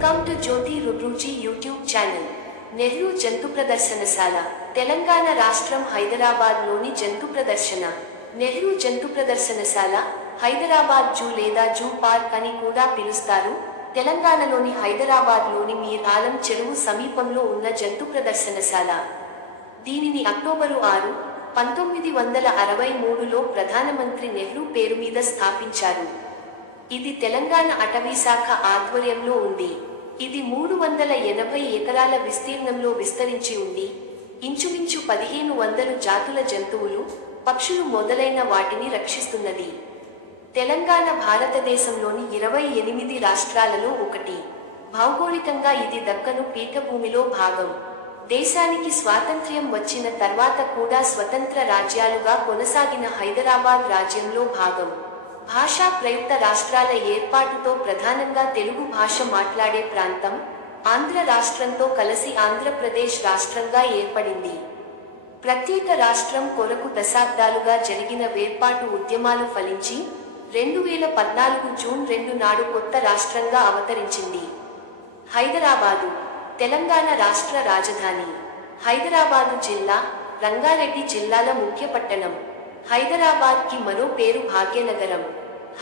Welcome to జ్యోతి రుబ్రూజీ YouTube channel. Nehru జంతు ప్రదర్శనశాల తెలంగాణ రాష్ట్రం హైదరాబాద్లోని జంతు ప్రదర్శన. నెహ్రూ జంతు ప్రదర్శనశాల హైదరాబాద్ జూ లేదా జూ పార్క్ అని కూడా పిలుస్తారు. తెలంగాణలోని హైదరాబాద్లోని మీర్ ఆలం చెరువు సమీపంలో ఉన్న జంతు ప్రదర్శనశాల. దీనిని అక్టోబరు ఆరు పంతొమ్మిది వందల అరవై మూడులో ప్రధానమంత్రి నెహ్రూ పేరు మీద స్థాపించారు. ఇది తెలంగాణ అటవీ శాఖ ఆధ్వర్యంలో ఉంది. ఇది మూడు వందల ఎనభై ఎకరాల విస్తీర్ణంలో విస్తరించి ఉంది ఇంచుమించు పదిహేను వందలు జాతుల జంతువులు పక్షులు మొదలైన వాటిని రక్షిస్తున్నది. తెలంగాణ భారతదేశంలోని ఇరవై ఎనిమిది రాష్ట్రాలలో ఒకటి. భౌగోళికంగా ఇది దక్కను పీఠభూమిలో భాగం. దేశానికి స్వాతంత్ర్యం వచ్చిన తర్వాత కూడా స్వతంత్ర రాజ్యాలుగా కొనసాగిన హైదరాబాద్ రాజ్యంలో భాగం. భాషా ప్రయుక్త రాష్ట్రాల ఏర్పాటుతో ప్రధానంగా తెలుగు భాష మాట్లాడే ప్రాంతం ఆంధ్ర రాష్ట్రంతో కలిసి ఆంధ్రప్రదేశ్ రాష్ట్రంగా ఏర్పడింది. ప్రత్యేక రాష్ట్రం కొరకు దశాబ్దాలుగా జరిగిన వేర్పాటు ఉద్యమాలు ఫలించి రెండు వేల పద్నాలుగు జూన్ రెండు నాడు కొత్త రాష్ట్రంగా అవతరించింది. హైదరాబాదు తెలంగాణ రాష్ట్ర రాజధాని. హైదరాబాదు జిల్లా రంగారెడ్డి జిల్లాల ముఖ్య పట్టణం హైదరాబాద్కి మరో పేరు భాగ్యనగరం.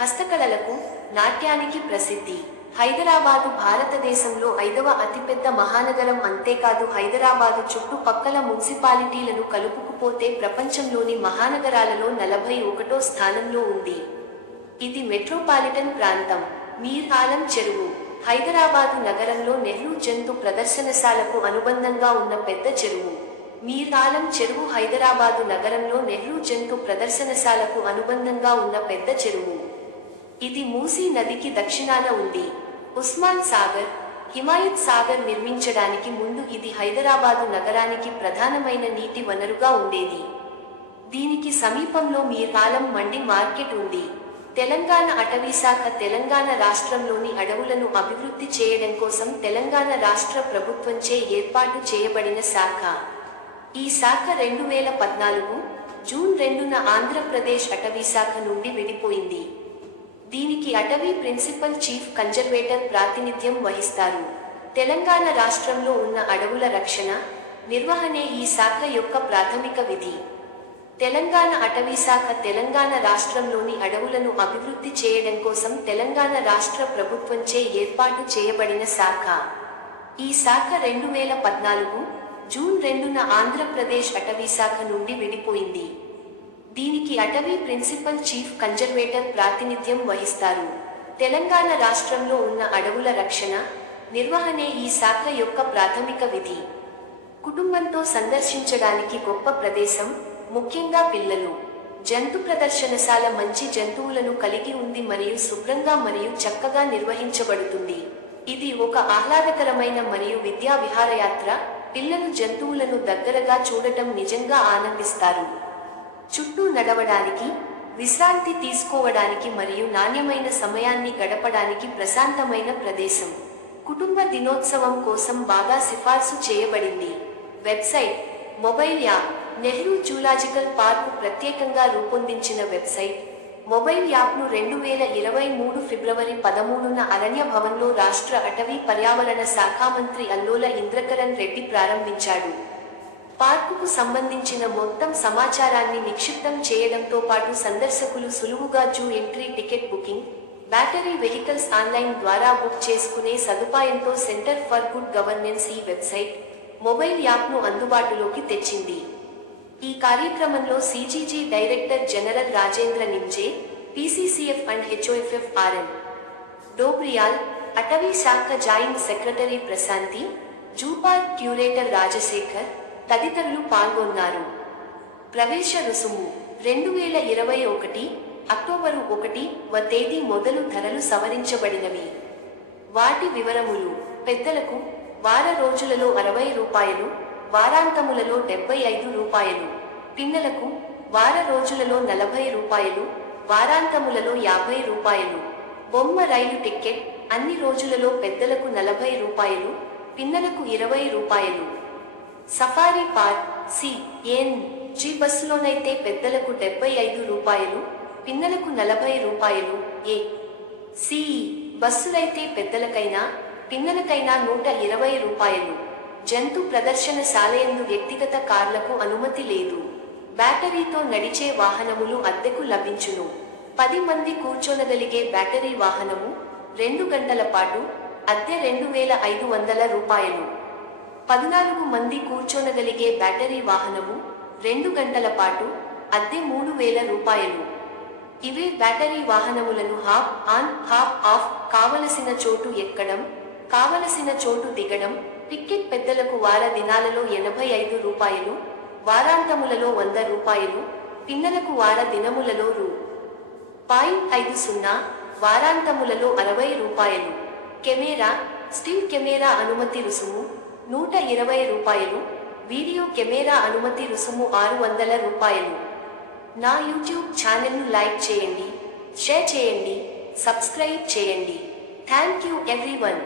హస్తకళలకు నాట్యానికి ప్రసిద్ధి. హైదరాబాదు భారతదేశంలో ఐదవ అతిపెద్ద మహానగరం అంతేకాదు హైదరాబాదు చుట్టుపక్కల మున్సిపాలిటీలను కలుపుకుపోతే ప్రపంచంలోని మహానగరాలలో నలభై ఒకటో స్థానంలో ఉంది. ఇది మెట్రోపాలిటన్ ప్రాంతం. మీర్ ఆలం చెరువు. హైదరాబాదు నగరంలో నెహ్రూ జంతు ప్రదర్శనశాలకు అనుబంధంగా ఉన్న పెద్ద చెరువు. మీర్ చెరువు హైదరాబాదు నగరంలో నెహ్రూ జంతు ప్రదర్శనశాలకు అనుబంధంగా ఉన్న పెద్ద చెరువు. ఇది మూసీ నదికి దక్షిణాన ఉంది. ఉస్మాన్ సాగర్ హిమాయత్ సాగర్ నిర్మించడానికి ముందు ఇది హైదరాబాదు నగరానికి ప్రధానమైన నీటి వనరుగా ఉండేది. దీనికి సమీపంలో మీర్ మండి మార్కెట్ ఉంది. తెలంగాణ అటవీశాఖ తెలంగాణ రాష్ట్రంలోని అడవులను అభివృద్ధి చేయడం కోసం తెలంగాణ రాష్ట్ర ప్రభుత్వంచే ఏర్పాటు చేయబడిన శాఖ. ఈ శాఖ రెండు వేల పద్నాలుగు జూన్ రెండున ఆంధ్రప్రదేశ్ అటవీశాఖ నుండి విడిపోయింది. దీనికి అటవీ ప్రిన్సిపల్ చీఫ్ కన్జర్వేటర్ ప్రాతినిధ్యం వహిస్తారు. తెలంగాణ రాష్ట్రంలో ఉన్న అడవుల రక్షణ నిర్వహణే ఈ శాఖ యొక్క ప్రాథమిక విధి. తెలంగాణ అటవీ శాఖ తెలంగాణ రాష్ట్రంలోని అడవులను అభివృద్ధి చేయడం కోసం తెలంగాణ రాష్ట్ర ప్రభుత్వంచే ఏర్పాటు చేయబడిన శాఖ. ఈ శాఖ రెండు వేల పద్నాలుగు జూన్ రెండున ఆంధ్రప్రదేశ్ అటవీ శాఖ నుండి విడిపోయింది. దీనికి అటవీ ప్రిన్సిపల్ చీఫ్ కన్జర్వేటర్ ప్రాతినిధ్యం వహిస్తారు. తెలంగాణ రాష్ట్రంలో ఉన్న అడవుల రక్షణ నిర్వహణే ఈ శాఖ యొక్క ప్రాథమిక విధి. కుటుంబంతో సందర్శించడానికి గొప్ప ప్రదేశం ముఖ్యంగా పిల్లలు. జంతు ప్రదర్శనశాల మంచి జంతువులను కలిగి ఉంది మరియు శుభ్రంగా మరియు చక్కగా నిర్వహించబడుతుంది. ఇది ఒక ఆహ్లాదకరమైన మరియు విద్యా విహారయాత్ర పిల్లలు జంతువులను దగ్గరగా చూడటం నిజంగా ఆనందిస్తారు. చుట్టూ నడవడానికి విశ్రాంతి తీసుకోవడానికి మరియు నాణ్యమైన సమయాన్ని గడపడానికి ప్రశాంతమైన ప్రదేశం. కుటుంబ దినోత్సవం కోసం బాగా సిఫార్సు చేయబడింది. Website mobile app Nehru zoological park ప్రత్యేకంగా రూపొందించిన వెబ్సైట్ మొబైల్ యాప్ను రెండు వేల ఇరవై మూడు ఫిబ్రవరి పదమూడున అరణ్య భవన్లో రాష్ట్ర అటవీ పర్యావరణ శాఖ మంత్రి అల్లోల ఇంద్రకరణ్ రెడ్డి ప్రారంభించాడు. పార్కుకు సంబంధించిన మొత్తం సమాచారాన్ని నిక్షిప్తం చేయడంతో పాటు సందర్శకులు సులువుగా zoo entry ticket booking battery vehicles online ద్వారా బుక్ చేసుకునే సదుపాయంతో సెంటర్ ఫర్ గుడ్ గవర్నెన్స్ ఈ వెబ్సైట్ మొబైల్ యాప్ను అందుబాటులోకి తెచ్చింది. ఈ కార్యక్రమంలో CGG director general Rajendra Ninje PCCF and HOFF RN Dobriyal అటవీ శాఖ joint secretary Prashanthi Jupal curator Rajasekhar తదితరులు పాల్గొన్నారు. ప్రవేశ రుసుము రెండు వేల ఇరవై ఒకటి అక్టోబరు ఒకటి వ తేదీ మొదలు ధరలు సవరించబడినవి. వాటి వివరములు పెద్దలకు వార రోజులలో అరవై రూపాయలు వారాంతములలో డెబ్బై ఐదు రూపాయలు పిన్నలకు వార రోజులలో నలభై రూపాయలు వారాంతములలో యాభై రూపాయలు బొమ్మ రైలు టిక్కెట్ అన్ని రోజులలో పెద్దలకు నలభై రూపాయలు పిన్నలకు ఇరవై రూపాయలు. Safari park C N G బస్సులోనైతే పెద్దలకు డెబ్బై ఐదు రూపాయలు పిన్నలకు నలభై రూపాయలు ఏ సి బస్సులైతే పెద్దలకైనా పిన్నలకైనా నూట ఇరవై రూపాయలు. జంతు ప్రదర్శనశాలయందు వ్యక్తిగత కార్లకు అనుమతి లేదు. బ్యాటరీతో నడిచే వాహనములు అద్దెకు లభించును. పది మంది కూర్చోనగలిగే బ్యాటరీ వాహనము రెండు గంటల పాటు అద్దె రెండు వేల ఐదు వందల రూపాయలు. పద్నాలుగు మంది కూర్చొనగలిగే బ్యాటరీ వాహనము రెండు గంటల పాటు అద్దె మూడు వేల రూపాయలు. ఇవే బ్యాటరీ వాహనములను హాప్ ఆన్ హాఫ్ ఆఫ్ కావలసిన చోటు ఎక్కడం కావలసిన చోటు దిగడం టిక్కెట్ పెద్దలకు వార దినాలలో ఎనభై ఐదు రూపాయలు వారాంతములలో వంద రూపాయలు పిన్నలకు వార దినములలో రూ. పాయింట్ ఐదు సున్నా వారాంతములలో అరవై రూపాయలు. కెమెరా స్టిల్ కెమెరా అనుమతి రుసుము నూట ఇరవై రూపాయలు వీడియో కెమెరా అనుమతి రుసుము ఆరు వందల రూపాయలు. నా యూట్యూబ్ ఛానల్ను లైక్ చేయండి షేర్ చేయండి సబ్స్క్రైబ్ చేయండి. Thank you everyone.